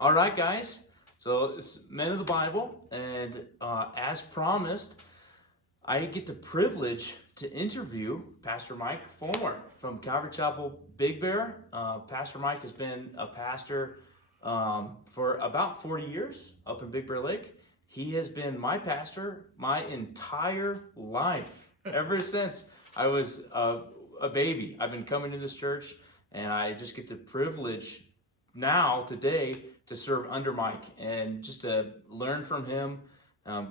All right, guys. So it's Men of the Bible, and as promised, I get the privilege to interview Pastor Mike Fulmer from Calvary Chapel, Big Bear. Pastor Mike has been a pastor for about 40 years up in Big Bear Lake. He has been my pastor my entire life, ever since I was a baby. I've been coming to this church, and I just get the privilege now, today, to serve under Mike and just to learn from him,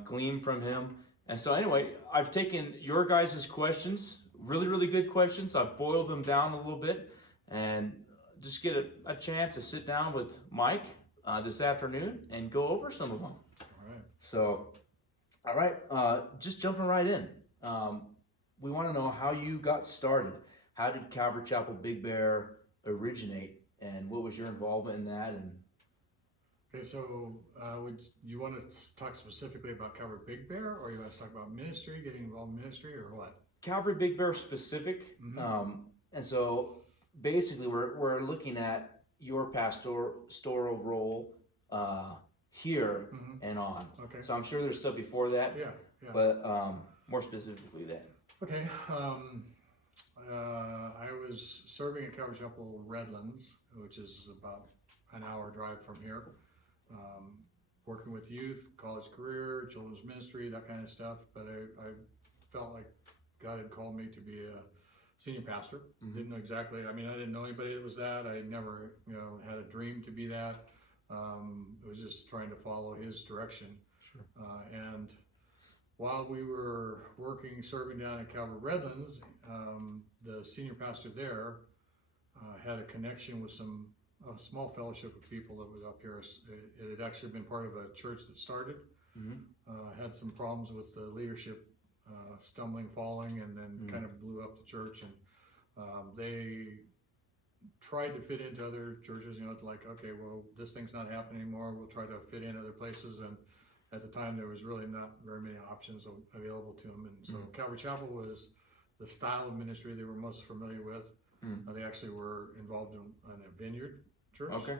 glean from him. And so anyway, I've taken your guys' questions, really, really good questions. I've boiled them down a little bit and just get a chance to sit down with Mike this afternoon and go over some of them. All right. So, all right, just jumping right in. We want to know how you got started. How did Calvary Chapel Big Bear originate, and what was your involvement in that? And Okay, so would you want to talk specifically about Calvary Big Bear, or you want to talk about ministry, getting involved in ministry, or what? Calvary Big Bear specific. Mm-hmm. And so basically we're looking at your pastoral role here and on. Okay. So I'm sure there's stuff before that, Yeah. but more specifically that. Okay. I was serving at Calvary Chapel Redlands, which is about an hour drive from here. Working with youth, college career, children's ministry, that kind of stuff. But I felt like God had called me to be a senior pastor. Didn't know exactly. I mean, I didn't know anybody that was that. I never, had a dream to be that. I was just trying to follow His direction. Sure. And while we were serving down at Calvary Redlands, the senior pastor there had a connection with a small fellowship of people that was up here. It had actually been part of a church that started, had some problems with the leadership, stumbling, falling, and then kind of blew up the church. And they tried to fit into other churches, like, okay, well, this thing's not happening anymore. We'll try to fit in other places. And at the time, there was really not very many options available to them. And so Calvary Chapel was the style of ministry they were most familiar with. They actually were involved in a vineyard church, Okay.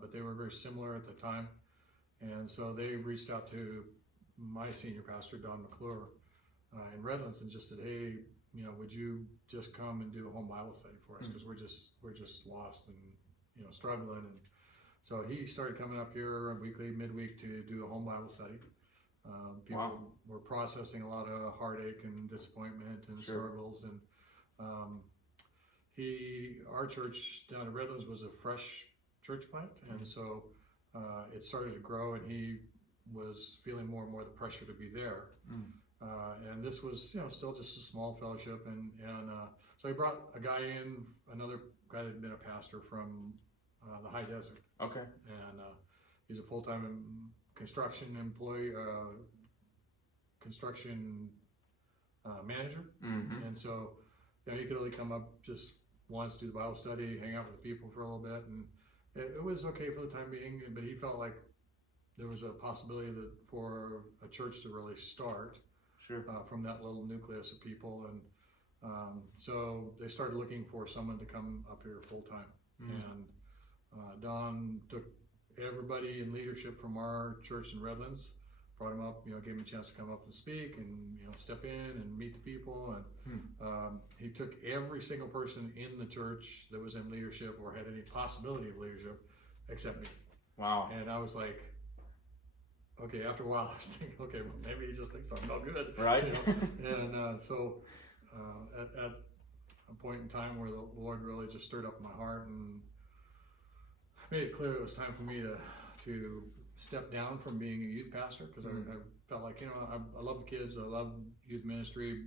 But they were very similar at the time. And so they reached out to my senior pastor, Don McClure, in Redlands, and just said, hey, would you just come and do a home Bible study for us? Because we're just lost and, struggling. And so he started coming up here weekly, midweek to do a home Bible study. People were processing a lot of heartache and disappointment and struggles. And our church down at Redlands was a fresh church plant. And so it started to grow, and he was feeling more and more the pressure to be there. And this was, still just a small fellowship. And so he brought another guy that had been a pastor from the high desert. Okay. And he's a full-time construction employee, construction manager. And so, he could only come up just once, do the Bible study, hang out with the people for a little bit. And it was okay for the time being, but he felt like there was a possibility that for a church to really start from that little nucleus of people. And so they started looking for someone to come up here full-time. And Don took everybody in leadership from our church in Redlands, brought him up, gave him a chance to come up and speak and, step in and meet the people. And he took every single person in the church that was in leadership or had any possibility of leadership except me. Wow. And I was like, okay, after a while I was thinking, okay, well, maybe he just thinks I'm no good. Right. And so at a point in time where the Lord really just stirred up my heart and made it clear it was time for me to step down from being a youth pastor, because I felt like, I love the kids, I love youth ministry,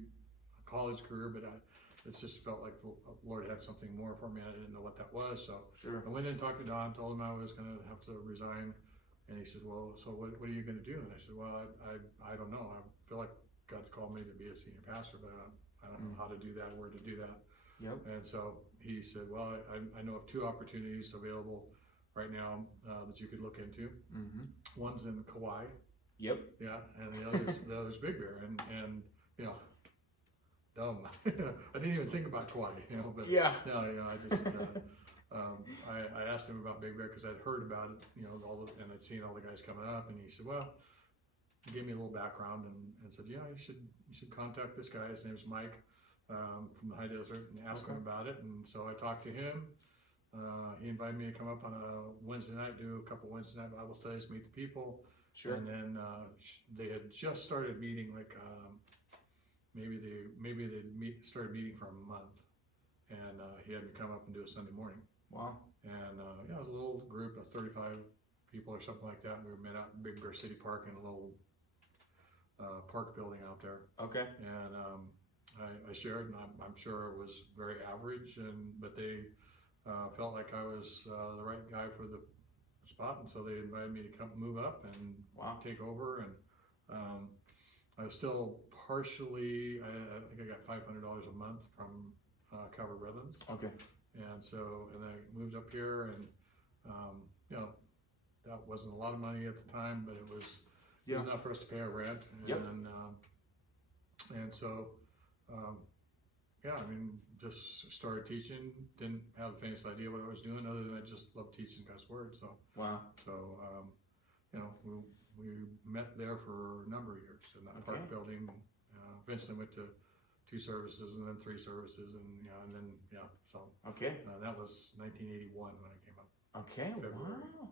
college career, but it just felt like the Lord had something more for me. I didn't know what that was. So I went in and talked to Don, told him I was going to have to resign. And he said, well, so what are you going to do? And I said, well, I don't know. I feel like God's called me to be a senior pastor, but I don't know how to do that, where to do that. Yep. And so he said, well, I know of two opportunities available right now that you could look into. One's in Kauai. Yep. Yeah, and the other's Big Bear, and dumb. I didn't even think about Kauai, but yeah. no, I just I asked him about Big Bear because I'd heard about it, you know, and I'd seen all the guys coming up, and he said, well, he gave me a little background and said, yeah, you should contact this guy. His name's Mike from the High Desert, and ask him about it. And so I talked to him. He invited me to come up on a Wednesday night, do a couple Wednesday night Bible studies, meet the people. Sure. And then they had just started meeting, like maybe they'd started meeting for a month, and he had me come up and do a Sunday morning. Wow. And yeah, it was a little group of 35 people or something like that. We were met out in Big Bear City Park in a little park building out there. Okay. And I shared, and I'm sure it was very average, but they felt like I was the right guy for the spot, and so they invited me to come move up and take over. And I was still partially, I think I got $500 a month from Calvary Redlands. Okay. And so, and I moved up here, and you know, that wasn't a lot of money at the time, but it was enough for us to pay our rent. And so, yeah, I mean, just started teaching. Didn't have the faintest idea what I was doing, other than I just loved teaching God's word. So, you know, we met there for a number of years in that park building. Eventually went to 2 services, and then 3 services, and then so that was 1981 when I came up. Okay. February. Wow.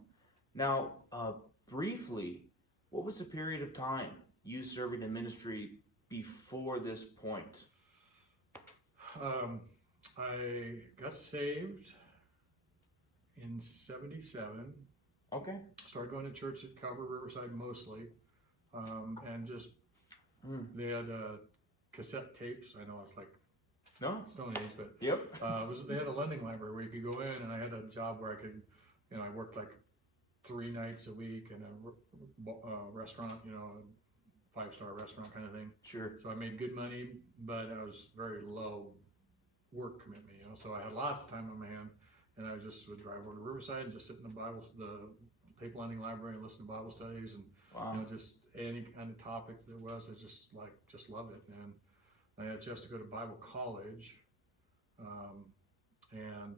Now, briefly, what was the period of time you serving in ministry before this point? I got saved in '77. Okay. Started going to church at Calvary Riverside mostly, and just they had cassette tapes. I know it's like Stone Age, but they had a lending library where you could go in, and I had a job where I could, you know, I worked like 3 nights a week in a restaurant, you know, a 5-star restaurant kind of thing. Sure. So I made good money, but I was very low work commitment, you know. So I had lots of time on my hand, and I would drive over to Riverside and just sit in the tape lending library and listen to Bible studies, and you know, just any kind of topic there was. I just loved it. And I had just to go to Bible college, and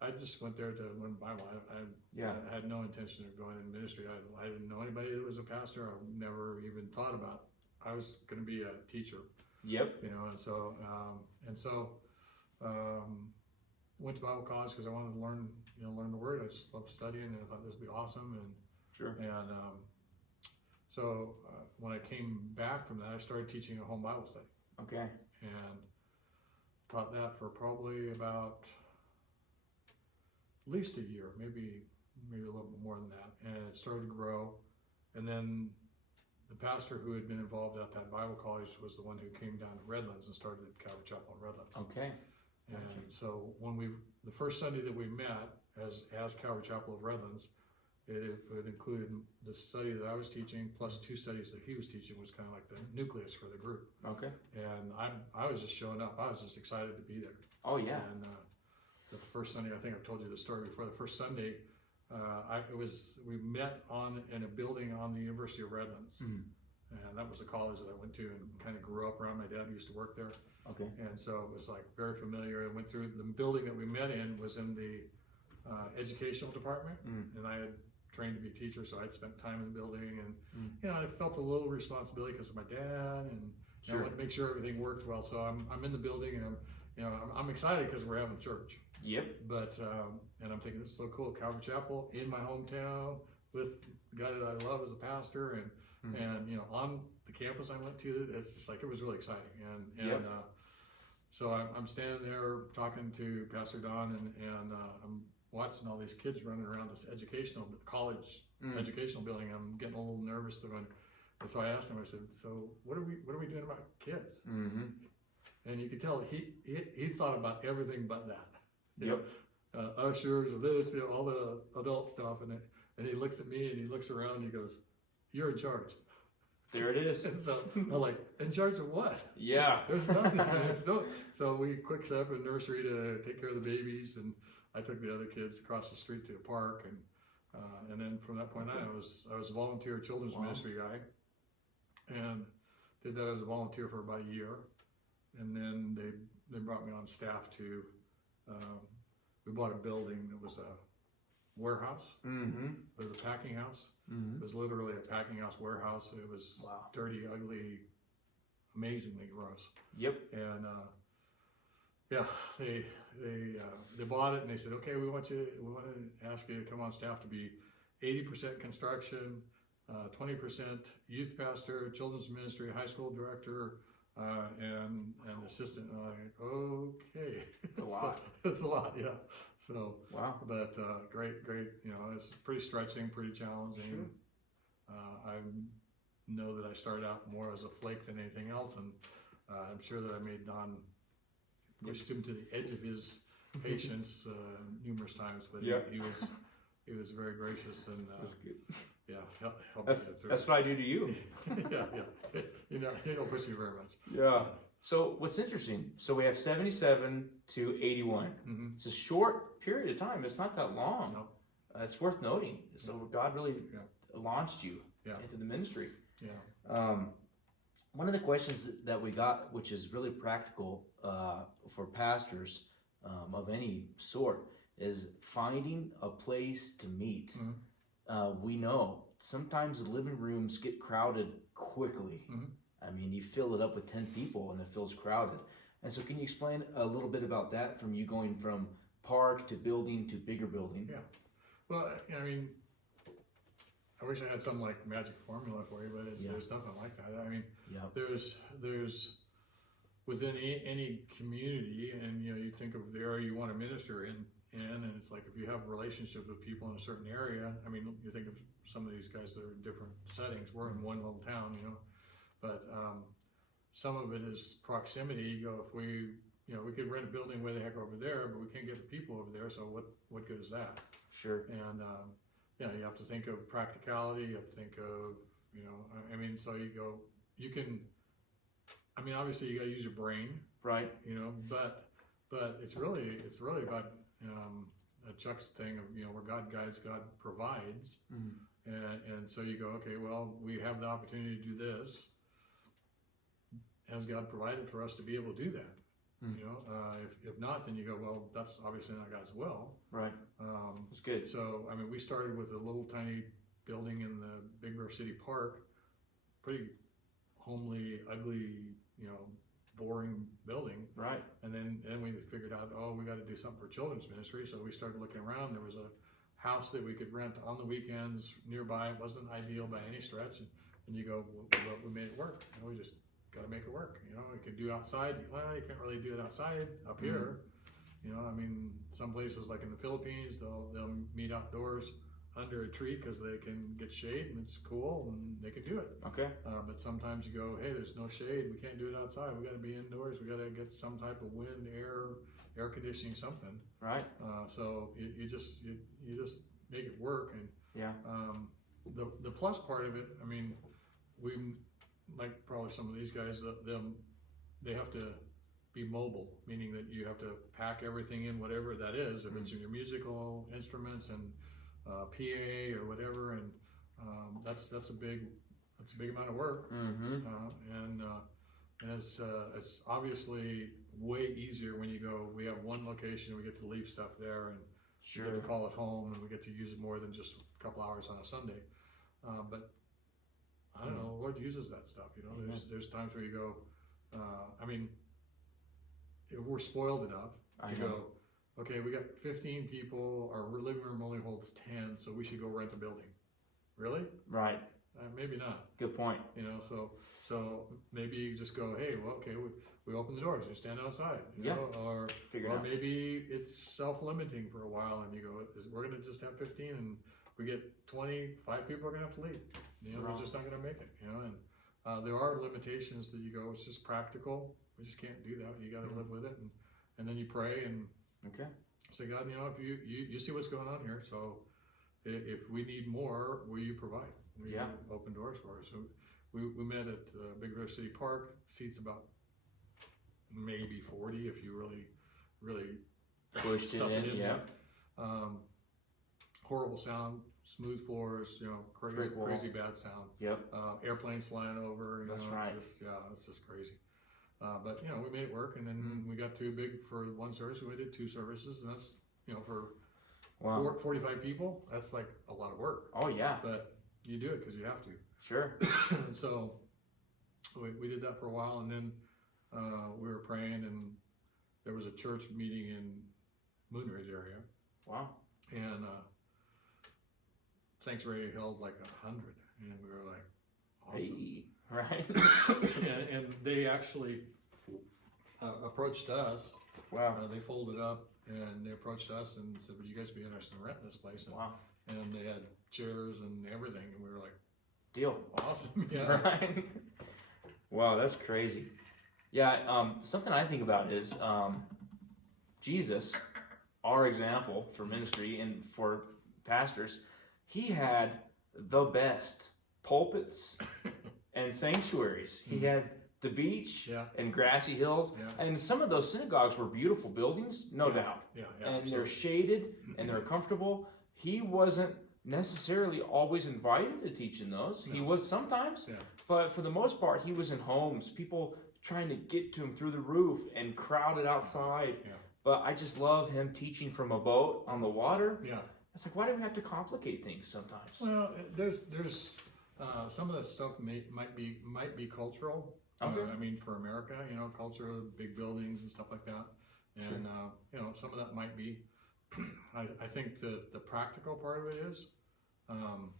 I just went there to learn Bible. I had no intention of going into ministry. I didn't know anybody that was a pastor. I never even thought about it. I was going to be a teacher. Yep. You know, and so went to Bible college because I wanted to learn the Word. I just loved studying, and I thought this would be awesome. And so when I came back from that, I started teaching a home Bible study. Okay. And taught that for probably about at least a year, maybe a little bit more than that. And it started to grow. And then the pastor who had been involved at that Bible college was the one who came down to Redlands and started at Calvary Chapel in Redlands. Okay. And so when the first Sunday that we met as Calvary Chapel of Redlands, it included the study that I was teaching plus 2 studies that he was teaching, was kind of like the nucleus for the group. Okay. And I was just showing up. I was just excited to be there. Oh yeah. And the first Sunday, I think I've told you the story before. The first Sunday, we met in a building on the University of Redlands, and that was a college that I went to and kind of grew up around. My dad used to work there. Okay. And so it was like very familiar. I went through the building that we met in was in the educational department, and I had trained to be a teacher, so I'd spent time in the building, and you know, I felt a little responsibility because of my dad, and I wanted to make sure everything worked well. So I'm in the building, and I'm excited because we're having church. Yep. But and I'm thinking, this is so cool, Calvary Chapel in my hometown with the guy that I love as a pastor, and you know, on the campus I went to, it's just like, it was really exciting. And so I'm standing there talking to Pastor Don, and I'm watching all these kids running around this college educational building. I'm getting a little nervous and so I asked him, I said, so what are we doing about kids? And you could tell he thought about everything but that. Yep. Ushers and this, all the adult stuff, and he looks at me and he looks around and he goes, "You're in charge." There it is. And so I'm like, in charge of what? Yeah. There's nothing. So we quick set up a nursery to take care of the babies, and I took the other kids across the street to the park, and then from that point on, I was a volunteer children's ministry guy, and did that as a volunteer for about a year, and then they brought me on staff to we bought a building that was a warehouse. Mm-hmm. It was a packing house. Mm-hmm. It was literally a packing house warehouse. It was Wow. dirty, ugly, amazingly gross. Yep. And yeah, they bought it and they said, okay, we want to ask you to come on staff to be 80% construction, 20% youth pastor, children's ministry, high school director, and assistant. And I'm like, okay, It's a lot. It's a lot, yeah. So Wow. but great. You know, it's pretty stretching, pretty challenging. Sure. I know that I started out more as a flake than anything else, and I'm sure that I made Don pushed him to the edge of his patience numerous times. But Yep. he was very gracious and That's good. yeah, helped me get through. That's what I do to you. yeah. You know, he don't push me very much. Yeah. So what's interesting? So we have 77 to 81. Mm-hmm. It's a short period of time. It's not that long. No. It's worth noting. So God really Yeah. launched you Yeah. into the ministry. Yeah. One of the questions that we got, which is really practical for pastors of any sort, is finding a place to meet. Mm-hmm. We know sometimes the living rooms get crowded quickly. Mm-hmm. I mean, you fill it up with 10 people and it feels crowded. And so can you explain a little bit about that, from you going from park to building to bigger building? Yeah. Well, I mean, I wish I had some like magic formula for you, but there's nothing like that. I mean, Yeah. there's within any community, and you know, you think of the area you want to minister in, and it's like if you have relationships with people in a certain area. I mean, you think of some of these guys that are in different settings. We're in one little town, you know, but some of it is proximity. You go, if we, you know, we could rent a building way the heck over there, but we can't get the people over there. So what good is that? Sure. And yeah, you have to think of practicality. You have to think of, you know, I mean, so you go, you can, I mean, obviously you got to use your brain, Right. you know, but it's really about a Chuck's thing of, you know, where God guides, God provides. Mm-hmm. And so you go, okay, well, we have the opportunity to do this. Has God provided for us to be able to do that? Mm. You know, if not, then you go, well, that's obviously not God's will. Right. That's good. So, I mean, we started with a little tiny building in the Big Bear City Park, pretty homely, ugly, you know, boring building. Right. And then we figured out, oh, we got to do something for children's ministry. So we started looking around. There was a house that we could rent on the weekends nearby. It wasn't ideal by any stretch. And you go, well, we made it work. You know, we just got to make it work. You know, we could do outside. Well, you can't really do it outside up here. You know, I mean, some places like in the Philippines, they'll meet outdoors under a tree because they can get shade and it's cool and they can do it. Okay. But sometimes you go, hey, there's no shade. We can't do it outside. We got to be indoors. We got to get some type of wind, air conditioning, something. Right. So you just make it work. And Yeah. the plus part of it, I mean, we, like probably some of these guys, they have to be mobile, meaning that you have to pack everything in, whatever that is, if it's in your musical instruments and PA or whatever, and that's a big amount of work. Mm-hmm. And it's obviously way easier when you go. We have one location, we get to leave stuff there, and Sure. we get to call it home, and we get to use it more than just a couple hours on a Sunday. But I don't know, the Lord uses that stuff. You know, there's times where you go. I mean, if we're spoiled enough to go, okay, we got 15 people, our living room only holds 10, so we should go rent a building. Really? Right. Maybe not. Good point. You know, so maybe you just go, hey, well, okay, we open the doors, you stand outside, you know, or maybe it's self-limiting for a while, and you go, we're going to just have 15, and we get 20, 5 people are going to have to leave. You know, we're just not going to make it. You know, and there are limitations that you go, it's just practical. We just can't do that. You got to live with it, and then you pray and say, God, you know, if you see what's going on here, so if we need more, will you provide? Will you open doors for us? So we met at Big Bear City Park. Seats about maybe 40 if you really pushed it in. Yeah. Horrible sound, smooth floors, you know, crazy bad sound. Yep. Airplanes flying over. You That's know, right. It's just crazy. But you know, we made it work, and then we got too big for one service. We did 2 services, and for Wow. 45 people, that's like a lot of work. Oh yeah. But you do it because you have to. Sure. And so we did that for a while, and then we were praying, and there was a church meeting in Moonridge area, Wow. and sanctuary held like 100, and we were like, awesome. Hey. Right. And they actually approached us. Wow. They folded up and they approached us and said, would you guys be interested in renting this place? And, Wow. and they had chairs and everything, and we were like, Deal. awesome. Yeah. Right. Wow, that's crazy. Yeah. Something I think about is Jesus, our example for ministry and for pastors. He had the best pulpits and sanctuaries. He had the beach and grassy hills, and some of those synagogues were beautiful buildings, no doubt. Yeah, and absolutely. they're shaded and they're comfortable. He wasn't necessarily always invited to teach in those. He was sometimes, but for the most part, he was in homes. People trying to get to him through the roof and crowded outside. Yeah. But I just love him teaching from a boat on the water. Yeah. It's like, why do we have to complicate things sometimes? Well, there's some of that stuff might be cultural. Okay. I mean, for America, culture, big buildings and stuff like that, and some of that might be. I think the practical part of it is, and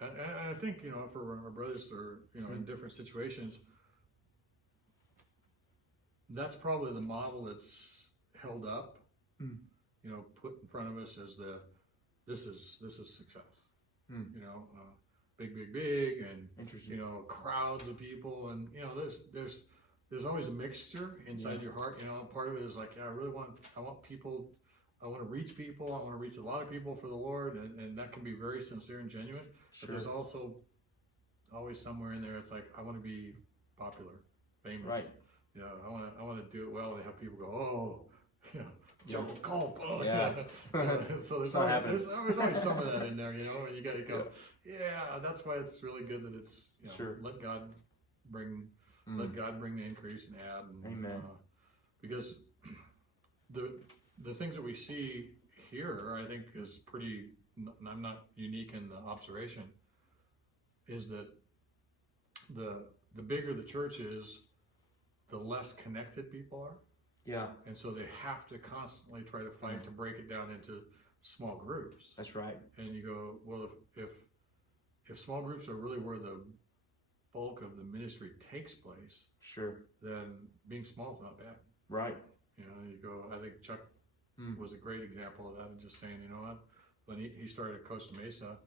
I think for our brothers that are in different situations, that's probably the model that's held up, put in front of us as this is success. Big, and Interesting. crowds of people, and there's always a mixture inside your heart. Part of it is like, I want people, I want to reach people, I want to reach a lot of people for the Lord, and that can be very sincere and genuine. But there's also always somewhere in there, it's like, I want to be popular, famous. Right. I want to do it well and have people go, oh, double gulp. Oh, Yeah. So there's always some of that in there, and you got to go, yeah, that's why it's really good that it's, let God bring the increase and add. And, Amen. Because the things that we see here, I think is pretty, I'm not unique in the observation, is that the bigger the church is, the less connected people are. Yeah. And so they have to constantly try to fight to break it down into small groups. That's right. And you go, well, if small groups are really where the bulk of the ministry takes place, Sure. then being small is not bad. Right. You go, I think Chuck was a great example of that, and just saying, when he started at Costa Mesa,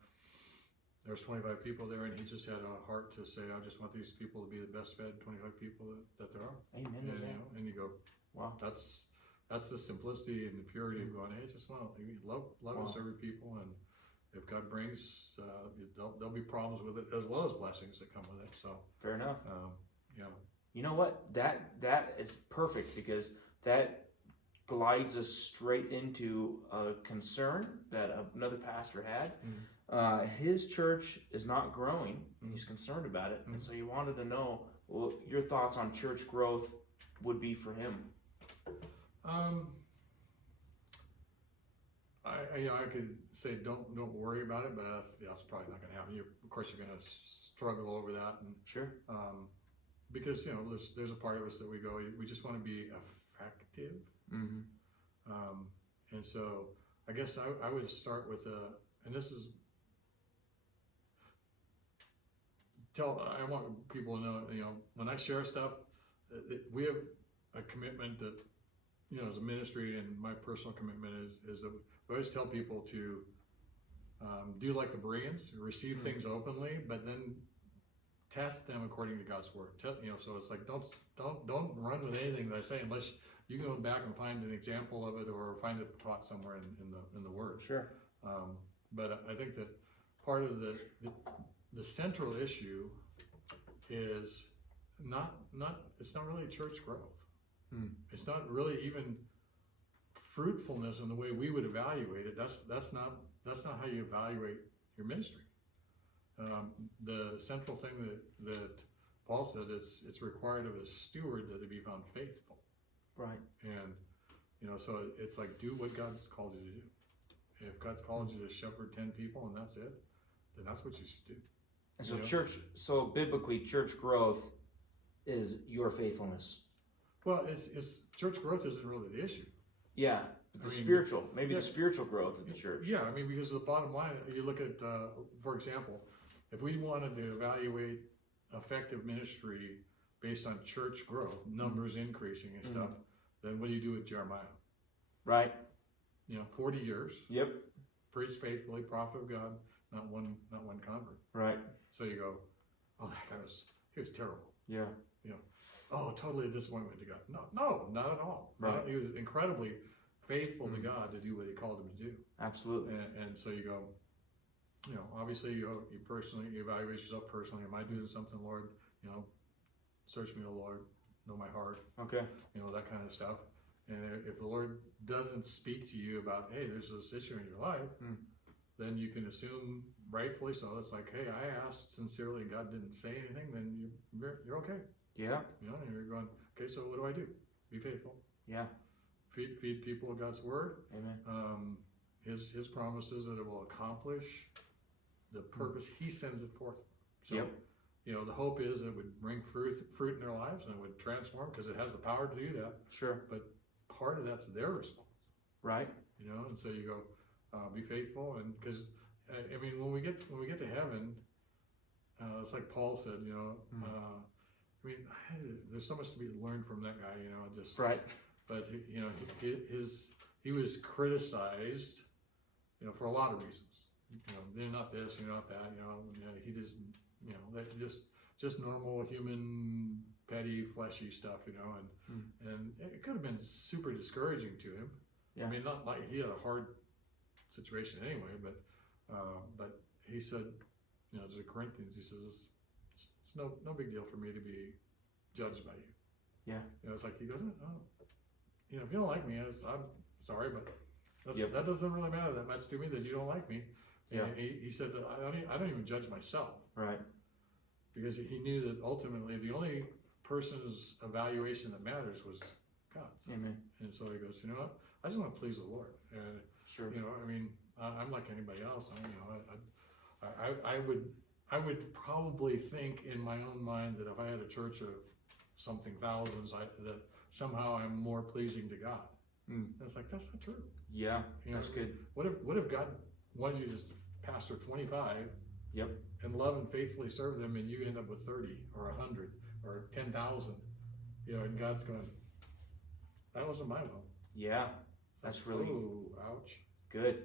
there's 25 people there, and he just had a heart to say, I just want these people to be the best fed 25 people that there are. Amen. And you go, wow, that's the simplicity and the purity of going, hey, just want to love and serve your people, and if God brings, there'll be problems with it as well as blessings that come with it. So fair enough. Yeah. You know what? That is perfect, because that glides us straight into a concern that another pastor had. His church is not growing, and he's concerned about it, and so he wanted to know what your thoughts on church growth would be for him. I could say don't worry about it, but that's probably not going to happen. Of course, you're going to struggle over that, and Sure. Because there's a part of us that we go, we just want to be effective, and so I guess I would start with and this is I want people to know, when I share stuff, we have a commitment that, as a ministry, and my personal commitment is that we always tell people to do like the Bereans, receive things openly, but then test them according to God's word. So it's like, don't run with anything that I say unless you go back and find an example of it or find it taught somewhere in the word. Sure. But I think that part of the central issue is it's not really church growth. It's not really even fruitfulness in the way we would evaluate it. That's not how you evaluate your ministry. The central thing that Paul said, it's required of a steward that he be found faithful. Right. And So it's like, do what God's called you to do. If God's called you to shepherd 10 people and that's it, then that's what you should do. And so biblically, church growth is your faithfulness. Well, it's church growth isn't really the issue. Yeah, the spiritual growth of the church. Yeah, because the bottom line, you look at, for example, if we wanted to evaluate effective ministry based on church growth, numbers increasing and stuff, then what do you do with Jeremiah? Right. 40 years. Yep. Preached faithfully, prophet of God, not one convert. Right. So you go, oh, that guy he was terrible. Yeah. Oh, totally a disappointment to God. No, not at all. Right. He was incredibly faithful to God to do what he called him to do. Absolutely. And so you go, obviously you personally evaluate yourself personally. Am I doing something, Lord? Search me, O Lord, know my heart. Okay. That kind of stuff. And if the Lord doesn't speak to you about, hey, there's this issue in your life, then you can assume, rightfully so, it's like, hey, I asked sincerely and God didn't say anything, then you're okay. Yeah. And you're going, okay, so what do I do? Be faithful. Yeah. Feed people God's word. Amen. His promises that it will accomplish the purpose He sends it forth. So, the hope is it would bring fruit in their lives and it would transform because it has the power to do that. Sure. But part of that's their response. Right. And so you go, be faithful, and because when we get to heaven, it's like Paul said, there's so much to be learned from that guy, just right. But he was criticized, for a lot of reasons. You're not this, you're not that. He just, just normal human, petty, fleshy stuff. And it could have been super discouraging to him. Yeah. Not like he had a hard situation anyway, but he said, to the Corinthians, he says, it's no big deal for me to be judged by you. Yeah. It's like he doesn't. If you don't like me, I'm sorry, but that doesn't really matter that much to me that you don't like me. Yeah. He said that I don't even judge myself. Right. Because he knew that ultimately the only person's evaluation that matters was God's. Amen. And so he goes, what? I just want to please the Lord. And sure. I'm like anybody else. I would probably think in my own mind that if I had a church of something thousands, that somehow I'm more pleasing to God. And it's like, that's not true. Yeah, that's good. What if God wanted you just to pastor 25 Yep. and love and faithfully serve them, and you end up with 30 or 100 or 10,000, and God's going, that wasn't my will. Yeah, that's really ouch. Good.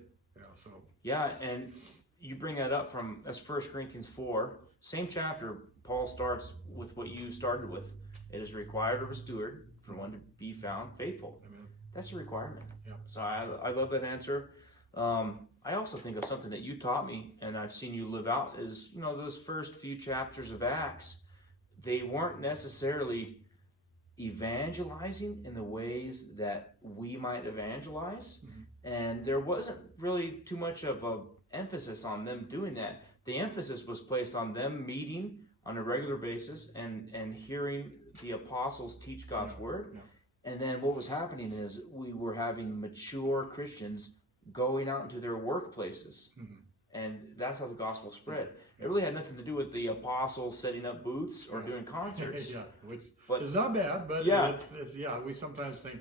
Yeah, and you bring that up that's 1 Corinthians 4, same chapter. Paul starts with what you started with. It is required of a steward for one to be found faithful. Amen. That's a requirement. Yeah. So I love that answer. I also think of something that you taught me and I've seen you live out is, those first few chapters of Acts, they weren't necessarily evangelizing in the ways that we might evangelize. And there wasn't really too much of an emphasis on them doing that. The emphasis was placed on them meeting on a regular basis and hearing the apostles teach God's word. Yeah. And then what was happening is we were having mature Christians going out into their workplaces. And that's how the gospel spread. It really had nothing to do with the apostles setting up booths or doing concerts. But it's not bad, but it's we sometimes think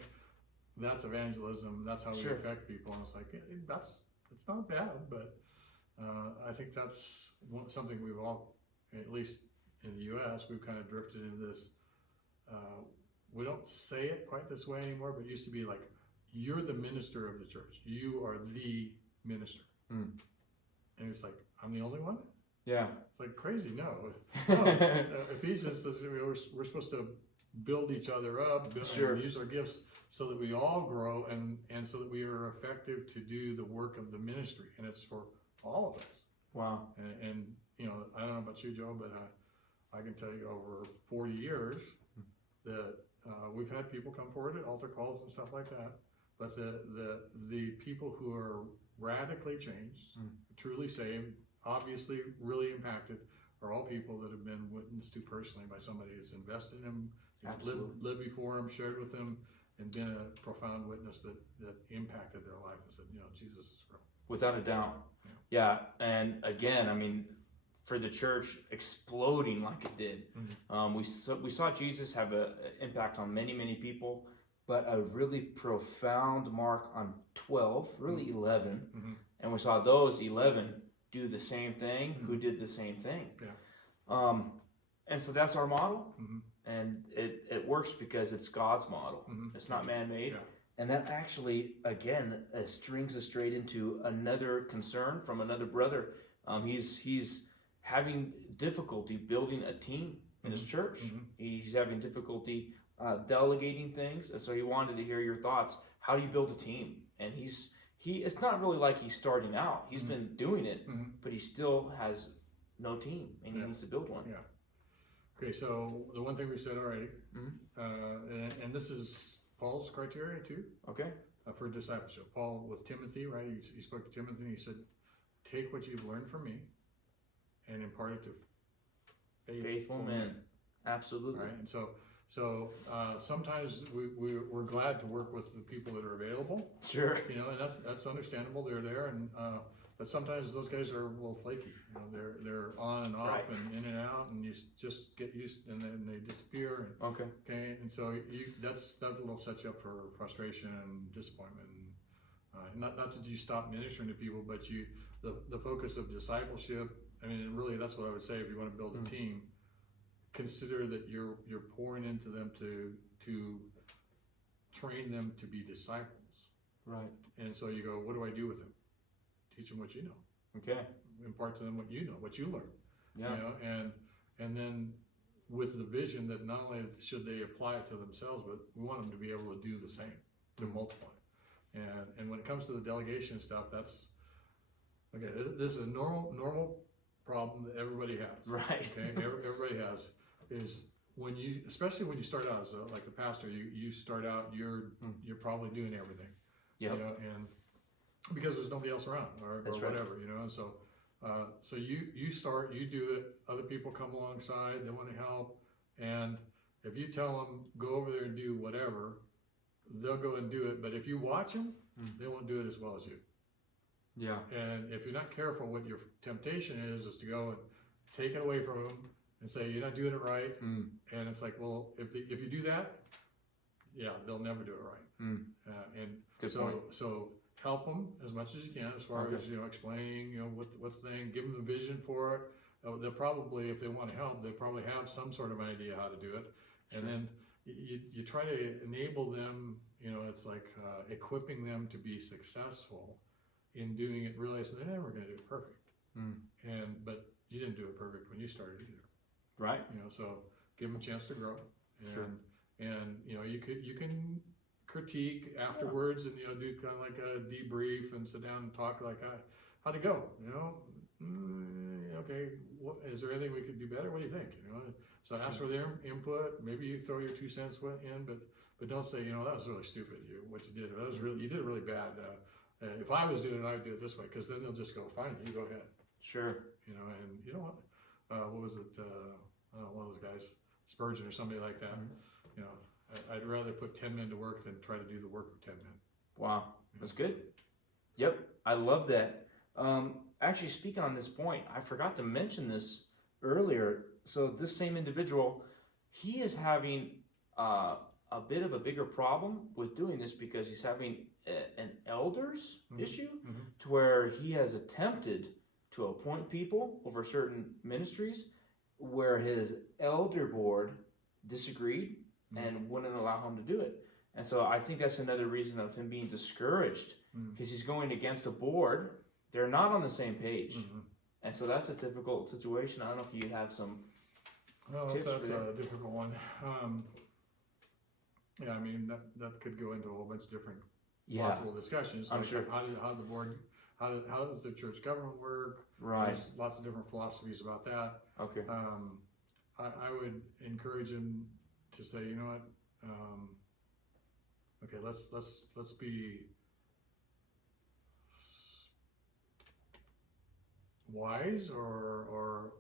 that's evangelism, that's how we affect people, and it's like, it's not bad, but I think that's something we've all, at least in the U.S., we've kind of drifted into this, we don't say it quite this way anymore, but it used to be like, you're the minister of the church. You are the minister. And it's like, I'm the only one? Yeah. It's like crazy. No. Ephesians says we're supposed to build each other up, and use our gifts so that we all grow and so that we are effective to do the work of the ministry. And it's for all of us. Wow. And I don't know about you, Joe, but I can tell you over 40 years that we've had people come forward at altar calls and stuff like that. But the people who are radically changed, truly saved, obviously really impacted, are all people that have been witnessed to personally by somebody who's invested in them, lived before them, shared with them, and been a profound witness that impacted their life and said, Jesus is real. Without a doubt. Yeah. And again, I mean, for the church exploding like it did, we saw Jesus have an impact on many, many people, but a really profound mark on 12, really 11. And we saw those 11 do the same thing, who did the same thing. Yeah. And so that's our model. And it works because it's God's model. It's not man-made. Yeah. And that actually, again, strings us straight into another concern from another brother. He's having difficulty building a team in his church. He's having difficulty delegating things. And so he wanted to hear your thoughts. How do you build a team? And it's not really like he's starting out. He's been doing it, but he still has no team, and he needs to build one. Yeah. Okay, so the one thing we said already, and this is Paul's criteria too. Okay. For discipleship. Paul with Timothy, right? He spoke to Timothy and he said, take what you've learned from me and impart it to faithful men. Absolutely. Right? And so sometimes we're glad to work with the people that are available. Sure. And that's understandable. They're there, and but sometimes those guys are a little flaky. They're on and off and in and out, and you just get used, and then they disappear. Okay. And so that will set you up for frustration and disappointment. And not that you stop ministering to people, but the focus of discipleship. I mean, really, that's what I would say if you want to build a team. Consider that you're pouring into them to train them to be disciples. Right. And so you go, what do I do with them? Teach them what you know. Okay. Impart to them what you know, what you learned. Yeah. And then with the vision that not only should they apply it to themselves, but we want them to be able to do the same, to multiply. And when it comes to the delegation stuff, that's okay. This is a normal problem that everybody has. Right. Okay. Everybody has is especially when you start out as like the pastor, you start out, you're probably doing everything. Yeah. And because there's nobody else around or whatever, and so you start, you do it, other people come alongside, they want to help, and if you tell them go over there and do whatever, they'll go and do it, but if you watch them, they won't do it as well as you. Yeah. And if you're not careful, what your temptation is to go and take it away from them and say you're not doing it right, and it's like, well, if you do that, they'll never do it right. And good so point. So help them as much as you can, as far as explaining, what's the thing, give them the vision for it. They'll probably, if they want to help, they probably have some sort of idea how to do it, and then you try to enable them. It's like equipping them to be successful in doing it, realizing they're never going to do it perfect. But you didn't do it perfect when you started either. Right. So give them a chance to grow. And you can critique afterwards and do kind of like a debrief and sit down and talk like, how'd it go? Okay, is there anything we could do better? What do you think? So ask for their input. Maybe you throw your 2 cents in, but don't say, that was really stupid. What you did, you did it really bad. If I was doing it, I would do it this way, because then they'll just go, fine, you go ahead. Sure. And you know what? What was it? One of those guys, Spurgeon or somebody like that. I'd rather put 10 men to work than try to do the work of 10 men. Wow, that's good. Yep, I love that. Actually, speaking on this point, I forgot to mention this earlier. So this same individual, he is having a bit of a bigger problem with doing this because he's having an elders issue to where he has attempted to appoint people over certain ministries where his elder board disagreed and wouldn't allow him to do it. And so I think that's another reason of him being discouraged, because he's going against a board. They're not on the same page. And so that's a difficult situation. I don't know if you have some tips that's for that. a difficult one. I mean, that could go into a whole bunch of different possible discussions. I'm like sure. How does the church government work? Right. There's lots of different philosophies about that. Okay. I would encourage him to say, you know what, okay, let's be wise, or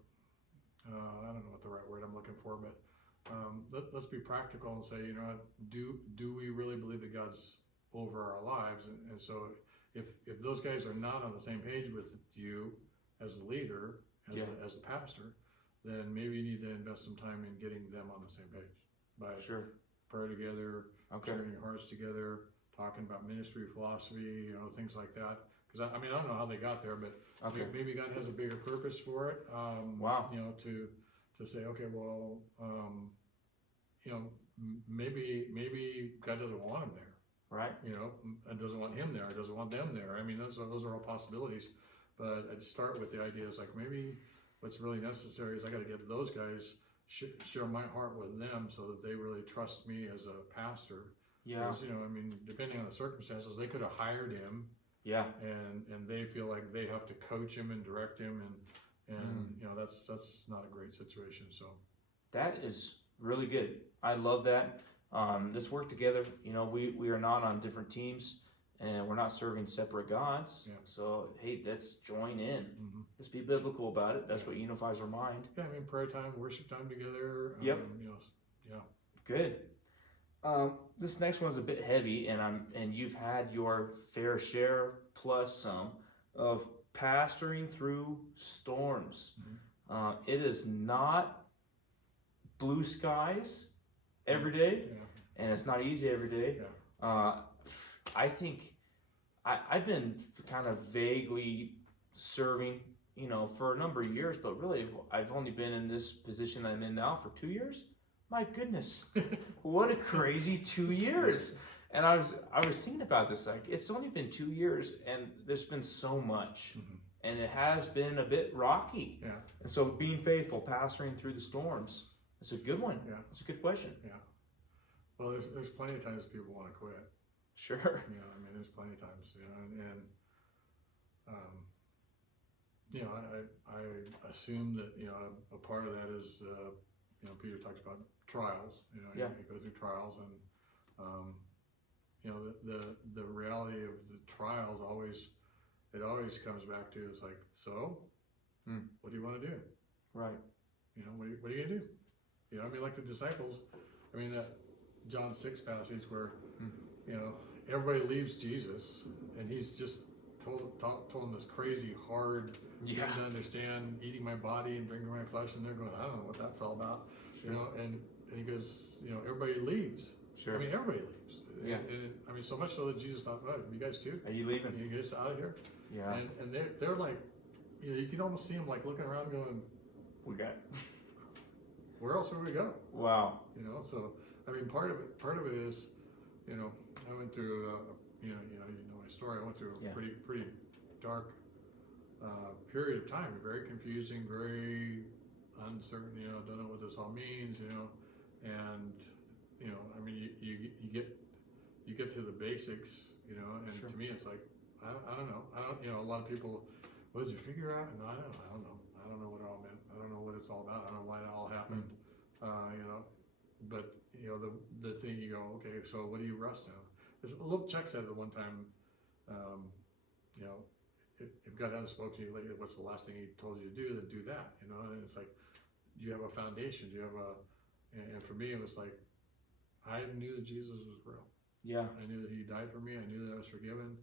I don't know what the right word I'm looking for, but let's be practical and say, you know, do we really believe that God's over our lives? And so if those guys are not on the same page with you as the leader, as the pastor, then maybe you need to invest some time in getting them on the same page by prayer together, sharing your hearts together, talking about ministry philosophy, you know, things like that. Because I mean, I don't know how they got there, but maybe God has a bigger purpose for it. You know, to say, okay, well, you know, maybe God doesn't want him there, right? You know, and doesn't want him there, doesn't want them there. I mean, those are all possibilities. But I'd start with the idea is like, maybe what's really necessary is I got to get those guys share my heart with them so that they really trust me as a pastor. Yeah. Because, you know, I mean, depending on the circumstances, they could have hired him. Yeah. And they feel like they have to coach him and direct him, and you know, that's not a great situation. So that is really good. I love that. Let's work together. You know, we are not on different teams, and we're not serving separate gods. Yeah. So hey, let's join in. Let's be biblical about it. That's what unifies our mind. Yeah, I mean, prayer time, worship time together. Yep. You know, yeah. Good. This next one's a bit heavy, and you've had your fair share plus some of pastoring through storms. It is not blue skies every day, and it's not easy every day. I think I've been kind of vaguely serving, you know, for a number of years, but really I've only been in this position I'm in now for 2 years. My goodness, what a crazy 2 years. And I was thinking about this, like, it's only been 2 years and there's been so much, and it has been a bit rocky. Yeah. And so being faithful, pastoring through the storms, it's a good one. Yeah. It's a good question. Yeah. Well, there's plenty of times people want to quit. Sure. You know, I mean, there's plenty of times, you know, and you know, I assume that, you know, a part of that is, you know, Peter talks about trials, you know, you go through trials, and, you know, the reality of the trials always comes back to, is like, so, what do you want to do? Right. You know, what are you going to do? You know, I mean, like the disciples, I mean, that John 6 passage where, you know, everybody leaves Jesus, and he's just told them this crazy, hard, thing to understand, eating my body and drinking my flesh, and they're going, I don't know what that's all about. Sure. You know, and he goes, you know, everybody leaves. Sure. I mean, everybody leaves. Yeah. And I mean, so much so that Jesus thought, oh, you guys too? Are you leaving? You guys out of here? Yeah. And they're like, you know, you can almost see them like looking around going, we got where else would we go? Wow. You know, so I mean, part of it is, you know, I went through, you know my story. I went through a pretty dark period of time. Very confusing, very uncertain. You know, don't know what this all means. You know, and you know, I mean, you get to the basics. You know, and to me, it's like I don't know. You know, a lot of people. What did you figure out? No, I don't know. I don't know what it all meant. I don't know what it's all about. I don't know why it all happened. You know, but you know, the thing, you go, okay, so what do you rest on? There's a little Chuck said at one time, you know, if God hadn't spoken to you lately, what's the last thing he told you to do? Then do that, you know. And it's like, do you have a foundation? Do you have and for me, it was like, I knew that Jesus was real. Yeah. I knew that he died for me. I knew that I was forgiven.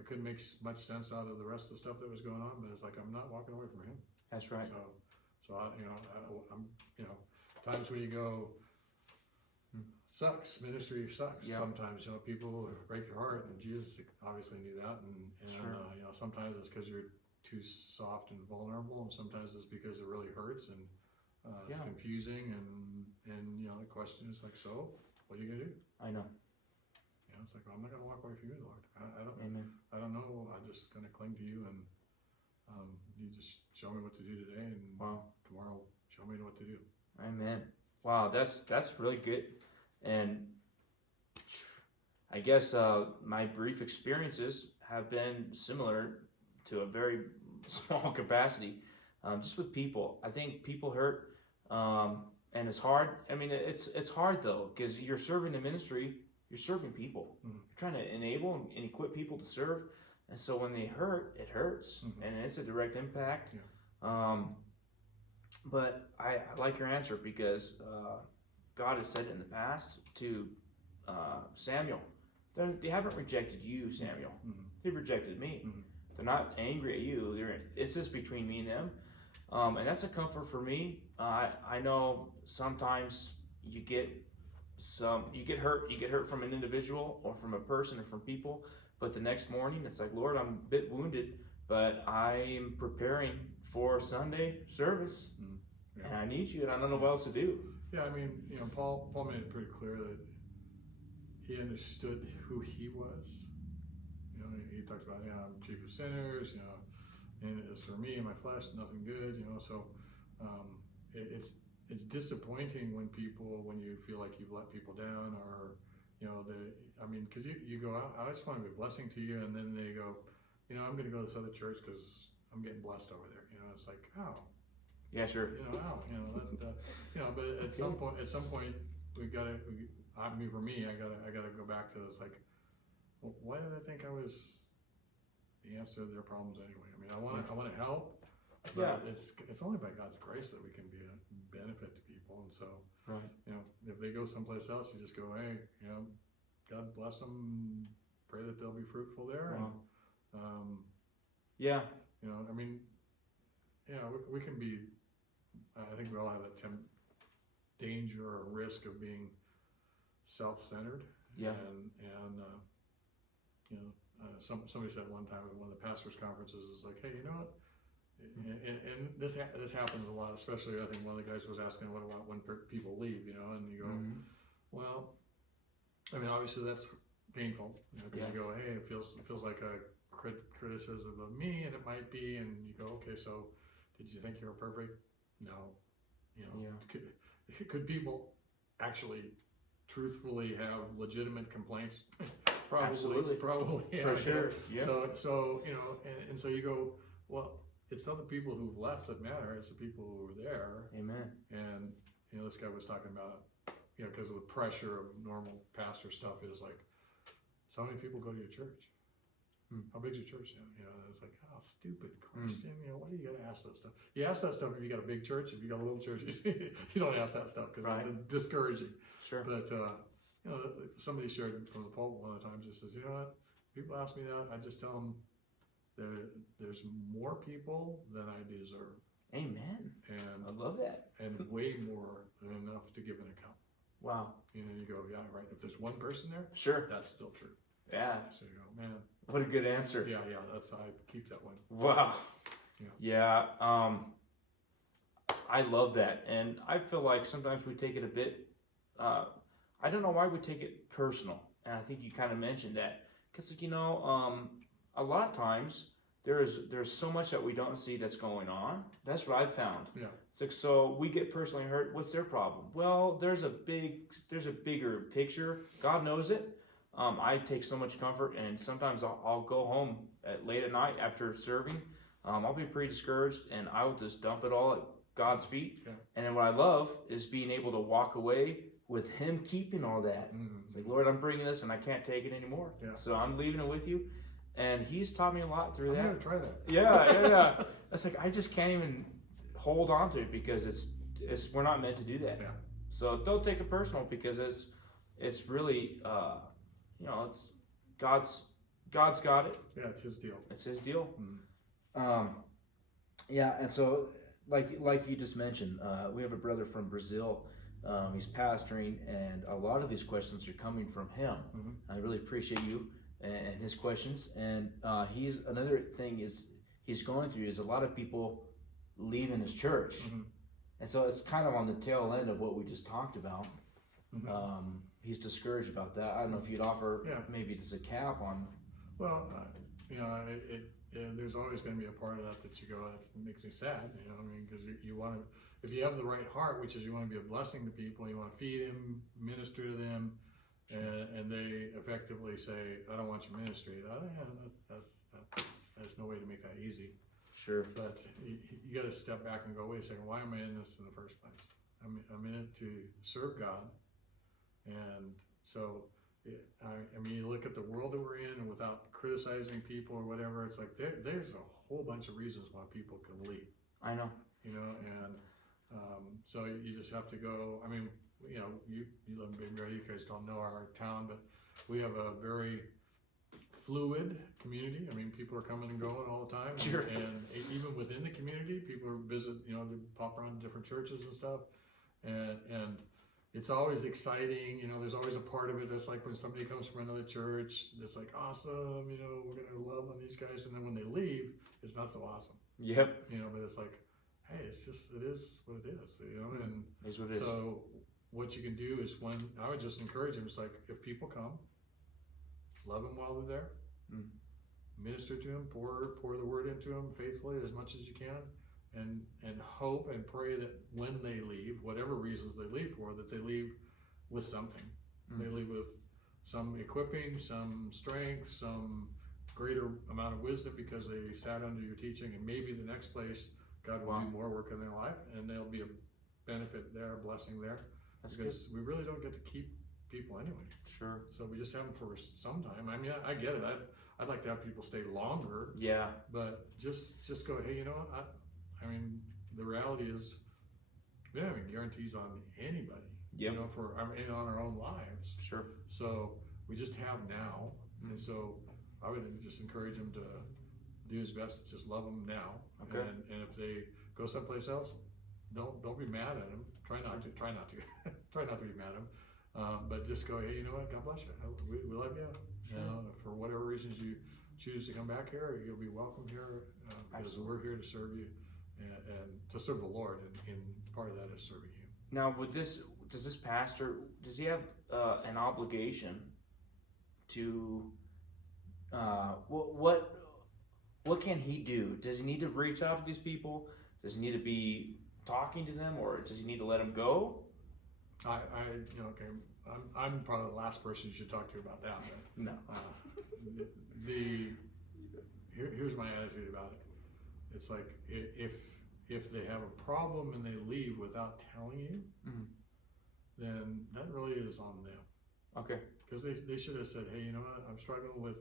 I couldn't make much sense out of the rest of the stuff that was going on, but it's like, I'm not walking away from him. That's right. So you know, I'm, you know, times when you go, sucks, ministry sucks. Sometimes, you know, people break your heart, and Jesus obviously knew that, and you know, sometimes it's because you're too soft and vulnerable, and sometimes it's because it really hurts, and it's confusing, and you know, the question is like, so what are you gonna do? I know. You know, it's like, well, I'm not gonna walk away from you, Lord. I don't. Amen. I don't know. I'm just gonna cling to you, and you just show me what to do today, and tomorrow show me what to do. Amen. Wow, that's really good. And I guess my brief experiences have been similar to a very small capacity, just with people. I think people hurt, and it's hard. I mean, it's hard though, because you're serving the ministry, you're serving people. You're trying to enable and equip people to serve, and so when they hurt, it hurts, and it's a direct impact. But I like your answer, because God has said it in the past to Samuel. They haven't rejected you, Samuel. Mm-hmm. They've rejected me. Mm-hmm. They're not angry at you. It's just between me and them. And that's a comfort for me. I know sometimes you get hurt. You get hurt from an individual or from a person or from people. But the next morning, it's like, Lord, I'm a bit wounded, but I'm preparing for Sunday service, and I need you, and I don't know what else to do. Yeah, I mean, Paul made it pretty clear that he understood who he was. He talks about, I'm chief of sinners, and as for me and my flesh, nothing good, so it's disappointing when you feel like you've let people down, or, because you go, I just want to be a blessing to you, and then they go, I'm going to go to this other church because I'm getting blessed over there. It's like, oh. Yeah, sure. But at some point, we got to. For me, I gotta go back to this. Like, well, why did I think I was the answer to their problems anyway? I want to help, but it's only by God's grace that we can be a benefit to people. And so, if they go someplace else, you just go, hey, God bless them. Pray that they'll be fruitful there. Wow. And, we can be. I think we all have that danger or risk of being self-centered. Yeah. Somebody said one time at one of the pastors' conferences, is like, hey, you know what? And this happens a lot, especially I think one of the guys was asking what about when people leave, and you go, well, obviously that's painful, because you go, hey, it feels like a criticism of me, and it might be, and you go, okay, so did you think you were perfect? No. Could people actually truthfully have legitimate complaints? Probably, yeah, for sure. Yeah. So and so you go, well, it's not the people who've left that matter; it's the people who were there. Amen. And this guy was talking about, because of the pressure of normal pastor stuff, is like, so many people go to your church. How big's your church now? It's like, oh, stupid question. Why do you got to ask that stuff? You ask that stuff if you got a big church. If you got a little church, you don't ask that stuff because it's discouraging. Sure. But somebody shared from the pulpit one of the times. Just says, what? People ask me that. I just tell them there's more people than I deserve. Amen. And I love that. And way more than enough to give an account. Wow. And you go, yeah, right. If there's one person there, sure, that's still true. Yeah. So you go, man. What a good answer. Yeah, that's I keep that one. Wow. Yeah. I love that, and I feel like sometimes we take it a bit. I don't know why we take it personal, and I think you kind of mentioned that because a lot of times there's so much that we don't see that's going on. That's what I've found. Yeah. It's like, so we get personally hurt. What's their problem? Well, there's a bigger picture. God knows it. I take so much comfort, and sometimes I'll go home late at night after serving. I'll be pretty discouraged, and I will just dump it all at God's feet. Yeah. And then what I love is being able to walk away with Him keeping all that. Mm-hmm. It's like, Lord, I'm bringing this, and I can't take it anymore. Yeah. So I'm leaving it with you. And He's taught me a lot through that. I'm going to try that. Yeah. It's like, I just can't even hold on to it because we're not meant to do that. Yeah. So don't take it personal because it's really... it's God's got it. Yeah, it's His deal. It's His deal. And so like you just mentioned, we have a brother from Brazil. He's pastoring, and a lot of these questions are coming from him. Mm-hmm. I really appreciate you and his questions. And another thing is he's going through is a lot of people leaving his church, and so it's kind of on the tail end of what we just talked about. Mm-hmm. He's discouraged about that. I don't know if you'd offer maybe just a cap on. Well, there's always going to be a part of that you go, that makes me sad. Because you want to, if you have the right heart, which is you want to be a blessing to people, you want to feed them, minister to them, sure. and they effectively say, I don't want your ministry. That's no way to make that easy. Sure. But you got to step back and go, wait a second, why am I in this in the first place? I'm in it to serve God. And so, you look at the world that we're in, and without criticizing people or whatever, it's like there's a whole bunch of reasons why people can leave. I know. And so you just have to go. you know, you live in Big Bear, you guys don't know our town, but we have a very fluid community. I mean, people are coming and going all the time. Sure. And even within the community, people visit, you know, they pop around to different churches and stuff. And it's always exciting, you know, there's always a part of it that's like when somebody comes from another church, it's like, awesome, you know, we're going to love on these guys. And then when they leave, it's not so awesome. Yep. You know, but it's like, hey, it is what it is, you know, and Is what it is. so what you can do is I would just encourage them, it's like, if people come, love them while they're there, minister to them, pour the word into them faithfully as much as you can, and hope and pray that when they leave, whatever reasons they leave for, that they leave with something. They leave with some equipping, some strength, some greater amount of wisdom because they sat under your teaching, and maybe the next place God will do more work in their life, and there'll be a benefit there, a blessing there. That's because we really don't get to keep people anyway. Sure. So we just have them for some time. I mean, I get it. I'd like to have people stay longer. Yeah. But just go, hey, you know what? I mean, the reality is we don't have any guarantees on anybody. Yep. You know, on our own lives. Sure. So we just have now. And so I would just encourage him to do his best to just love them now. Okay. And if they go someplace else, don't be mad at them. Try not to. Try not to be mad at them. But just go, hey, you know what? God bless you. We love you. Sure. You know, for whatever reasons you choose to come back here, you'll be welcome here because Absolutely. we're here to serve you and to serve the Lord. And part of that is serving you. Now, does this pastor, does he have an obligation to, what can he do? Does he need to reach out to these people? Does he need to be talking to them, or does he need to let them go? I'm probably the last person you should talk to about that. But, No. Here's my attitude about it. It's like if they have a problem and they leave without telling you, then that really is on them. Okay. Because they should have said, hey, you know what? I'm struggling with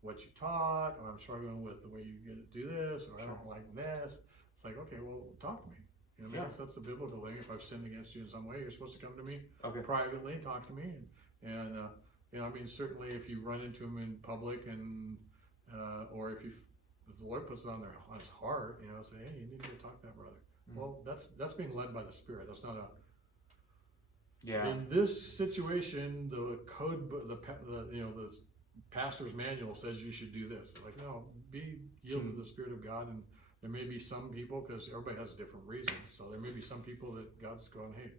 what you taught, or I'm struggling with the way you get to do this, or I don't like this. It's like, okay, well, talk to me. You know, that's the biblical thing. If I've sinned against you in some way, you're supposed to come to me privately and talk to me. And you know, I mean, certainly if you run into him in public, and or if the Lord puts it on his heart, you know, say, hey, you need to talk to that brother. Well, that's being led by the Spirit. That's not a. Yeah. In this situation, the code, the pastor's manual says you should do this. Like, no, be yielded to the Spirit of God, and there may be some people, because everybody has different reasons. So there may be some people that God's going, hey,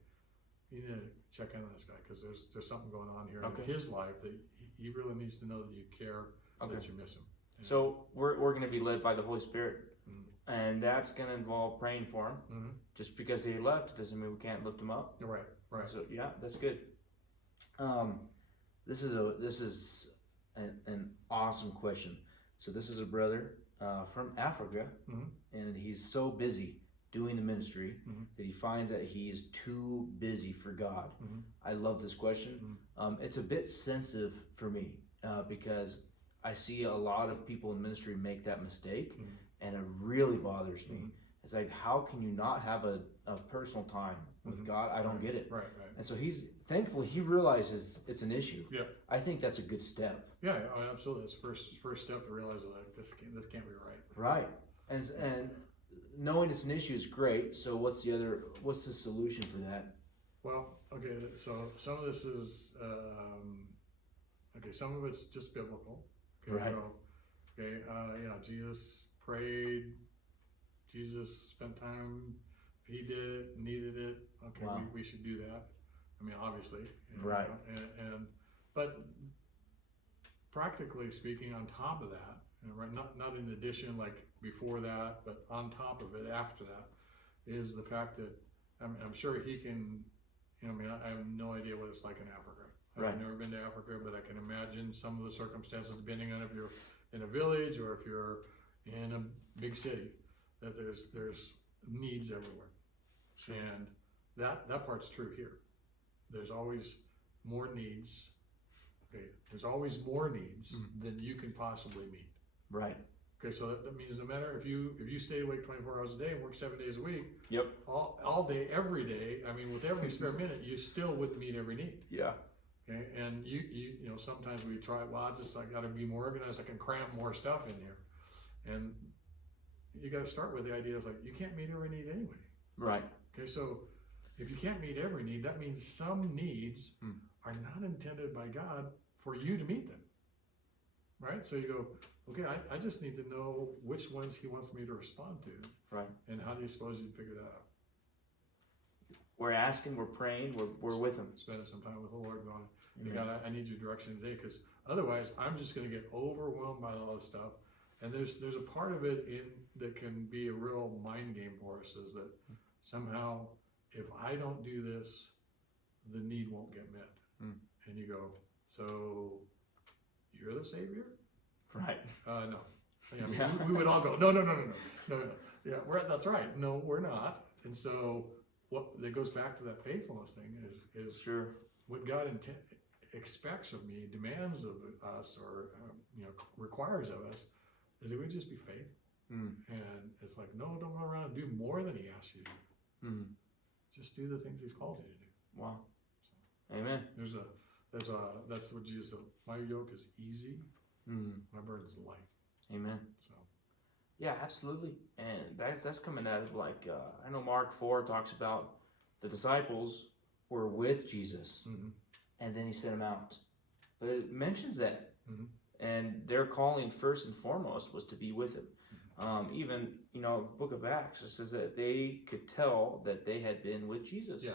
you need to check in on this guy because there's something going on here in his life that he really needs to know that you care, that you miss him. And so we're going to be led by the Holy Spirit, and that's going to involve praying for him. Just because they left doesn't mean we can't lift him up. Right. So yeah, that's good. This is an awesome question. So this is a brother from Africa, and he's so busy doing the ministry that he finds that he is too busy for God. I love this question. It's a bit sensitive for me because I see a lot of people in ministry make that mistake, and it really bothers me. It's like, how can you not have a personal time with God? I don't get it. Right. And so thankfully he realizes it's an issue. Yeah. I think that's a good step. Yeah, absolutely. It's first step to realize that this can't be right. Right. And knowing it's an issue is great. So what's the solution for that? Well, okay, so some of this is some of it's just biblical. Okay, right. Jesus prayed. Jesus spent time. He did it, needed it. Okay, we should do that. I mean, obviously, right. But practically speaking, on top of that, not in addition, like before that, but on top of it, after that, is the fact that I'm sure he can. I have no idea what it's like in Africa. I've never been to Africa, but I can imagine some of the circumstances, depending on if you're in a village or if you're in a big city, that there's needs everywhere. Sure. And that part's true here. There's always more needs. Okay, there's always more needs than you can possibly meet. Right. Okay, so that means no matter if you stay awake 24 hours a day and work 7 days a week, Yep. all day, every day, I mean, with every spare minute, you still wouldn't meet every need. Yeah. Okay, and you know, sometimes we try, well, I got to be more organized, I can cram more stuff in here. And you got to start with the idea of like, you can't meet every need anyway. Right. Okay, so if you can't meet every need, that means some needs are not intended by God for you to meet them. Right? So you go, okay, I just need to know which ones he wants me to respond to. Right. And how do you suppose you'd figure that out? We're asking, we're praying, we're with him. Spending some time with the Lord going, God, I need your direction today, because otherwise I'm just going to get overwhelmed by all this stuff. And there's a part of it that can be a real mind game for us, is that somehow if I don't do this, the need won't get met. And you go, so you're the Savior? Right. No. Yeah, we would all go, no. Yeah, that's right. No, we're not. And so that goes back to that faithfulness thing is sure what God expects of me, demands of us, or requires of us, is that we just be faithful. And it's like, no, don't go around and do more than he asks you to do. Just do the things he's called you to do. Wow. So, amen. That's what Jesus said. My yoke is easy. My burden is light. Amen. So. Yeah, absolutely. And that's coming out of like, I know Mark 4 talks about the disciples were with Jesus and then he sent them out. But it mentions that. And their calling first and foremost was to be with him. Even, Book of Acts, it says that they could tell that they had been with Jesus. Yeah.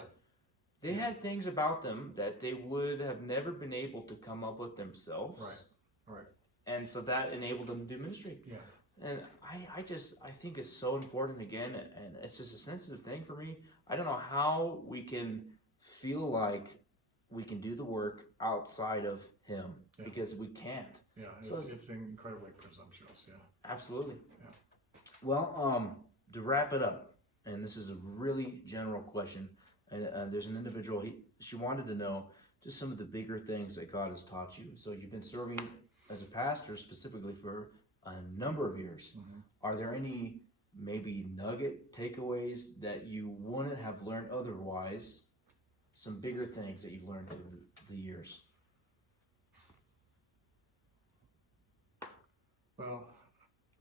They had things about them that they would have never been able to come up with themselves. Right. And so that enabled them to do ministry. Yeah. And I think it's so important again, and it's just a sensitive thing for me. I don't know how we can feel like we can do the work outside of him, because we can't. Yeah, so it's incredibly presumptuous, yeah. Absolutely. Yeah. Well, to wrap it up, and this is a really general question, and there's an individual, she wanted to know just some of the bigger things that God has taught you. So you've been serving as a pastor specifically for a number of years. Are there any maybe nugget takeaways that you wouldn't have learned otherwise? Some bigger things that you've learned over the years? Well,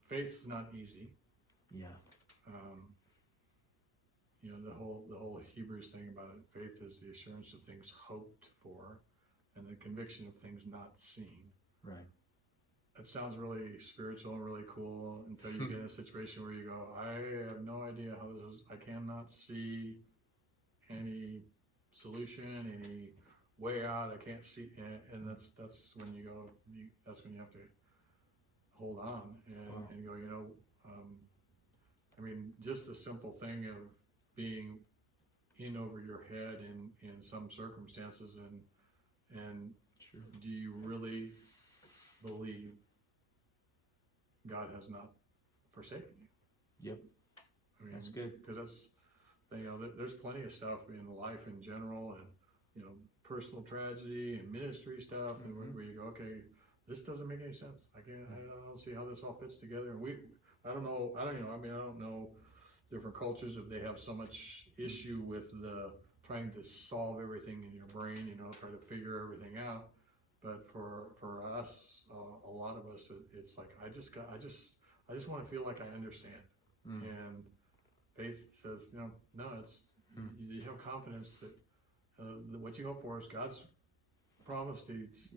faith's not easy. Yeah. The whole Hebrews thing about it, faith is the assurance of things hoped for and the conviction of things not seen. Right. That sounds really spiritual and really cool until you get in a situation where you go, I have no idea how this is. I cannot see any solution, any way out. I can't see, and that's when you go. That's when you have to hold on and go. Just the simple thing of being in over your head in some circumstances, and Sure. Do you really believe God has not forsaken you? Yep. That's good. Because that's, there's plenty of stuff in life in general, and personal tragedy and ministry stuff, and where you go, okay, this doesn't make any sense. I don't see how this all fits together. And I don't know different cultures, if they have so much issue with the trying to solve everything in your brain, try to figure everything out. But for us, a lot of us, it's like, I just want to feel like I understand. And faith says, no, it's, you have confidence that what you hope for is God's promise to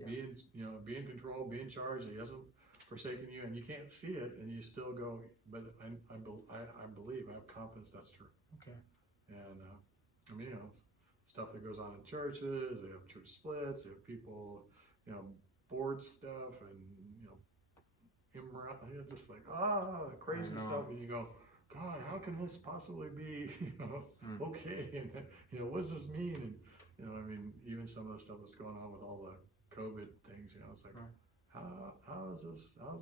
be in control, be in charge. He hasn't forsaken you, and you can't see it, and you still go, but I believe, I have confidence that's true. Okay. And stuff that goes on in churches, they have church splits, they have people, board stuff, and immorality, just like crazy stuff, and you go, God, how can this possibly be okay? And what does this mean? And even some of the stuff that's going on with all the COVID things, it's like, how does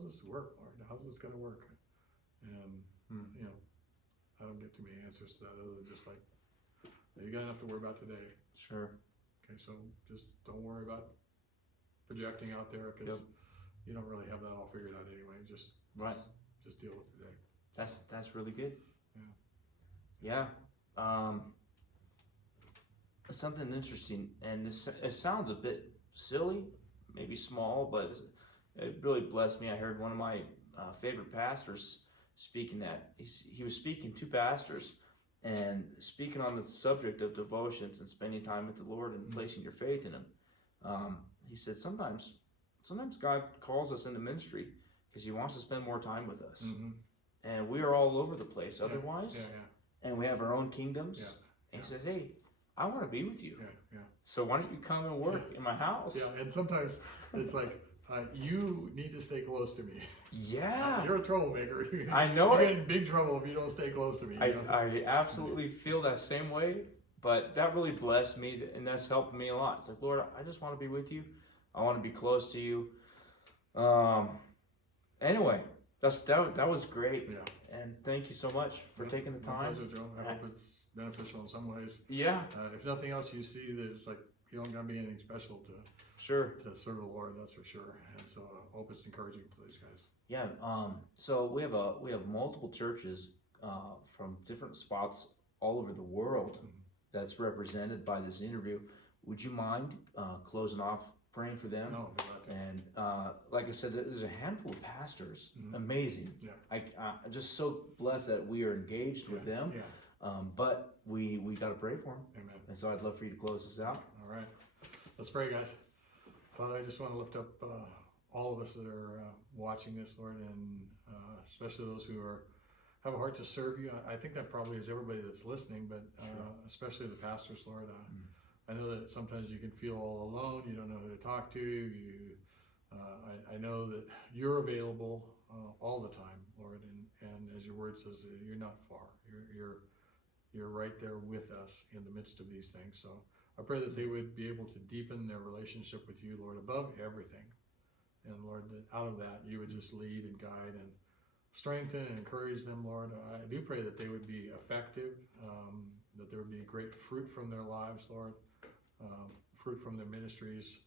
this work, Lord? How's this going to work? And I don't get too many answers to that other than just like, you got enough to worry about today. Sure. Okay, so just don't worry about projecting out there, because you don't really have that all figured out anyway. Just just deal with today. That's really good. Yeah. Yeah. Something interesting, and it sounds a bit silly, maybe small, but it really blessed me. I heard one of my favorite pastors speaking that. He was speaking to pastors and speaking on the subject of devotions and spending time with the Lord and placing your faith in Him. He said sometimes God calls us into ministry because He wants to spend more time with us. And we are all over the place otherwise. And we have our own kingdoms. And He said, hey, I want to be with you. So why don't you come and work in my house? Yeah, and sometimes it's like, you need to stay close to me. Yeah. You're a troublemaker. I know You're it. in big trouble if you don't stay close to me. I absolutely feel that same way, but that really blessed me, and that's helped me a lot. It's like, Lord, I just want to be with you. I want to be close to you. Anyway, that was great. Yeah. And thank you so much for taking the time. My pleasure, Joe. I hope it's beneficial in some ways. Yeah. If nothing else, you see that it's like you don't got to be anything special to serve the Lord. That's for sure. And so I hope it's encouraging to these guys. Yeah. So we have multiple churches from different spots all over the world that's represented by this interview. Would you mind closing off praying for them? No, and like I said, there's a handful of pastors. Amazing. Yeah. I'm just so blessed that we are engaged with them. Yeah. But we got to pray for them. Amen. And so I'd love for you to close this out. All right. Let's pray, guys. Father, I just want to lift up all of us that are watching this, Lord, and especially those who have a heart to serve you. I think that probably is everybody that's listening, but especially the pastors, Lord. I know that sometimes you can feel all alone. You don't know who to talk to. I know that you're available all the time, Lord, and as your word says, you're not far. You're right there with us in the midst of these things. So I pray that they would be able to deepen their relationship with you, Lord, above everything. And Lord, that out of that you would just lead and guide and strengthen and encourage them, Lord. I do pray that they would be effective, that there would be great fruit from their lives, Lord, fruit from their ministries.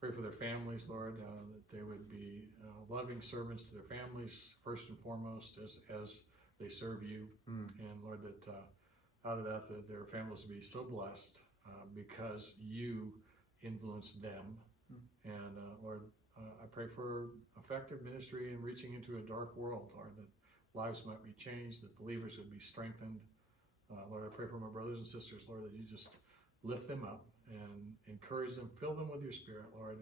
Pray for their families, Lord, that they would be loving servants to their families, first and foremost, as they serve you. And Lord, that out of that their families would be so blessed because you influenced them. And Lord, I pray for effective ministry and reaching into a dark world, Lord, that lives might be changed, that believers would be strengthened. Lord, I pray for my brothers and sisters, Lord, that you just lift them up and encourage them, fill them with your Spirit, Lord,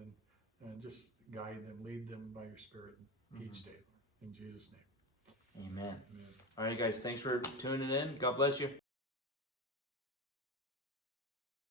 and just guide them, lead them by your Spirit each day, Lord. In Jesus' name. Amen. All right, guys, thanks for tuning in. God bless you.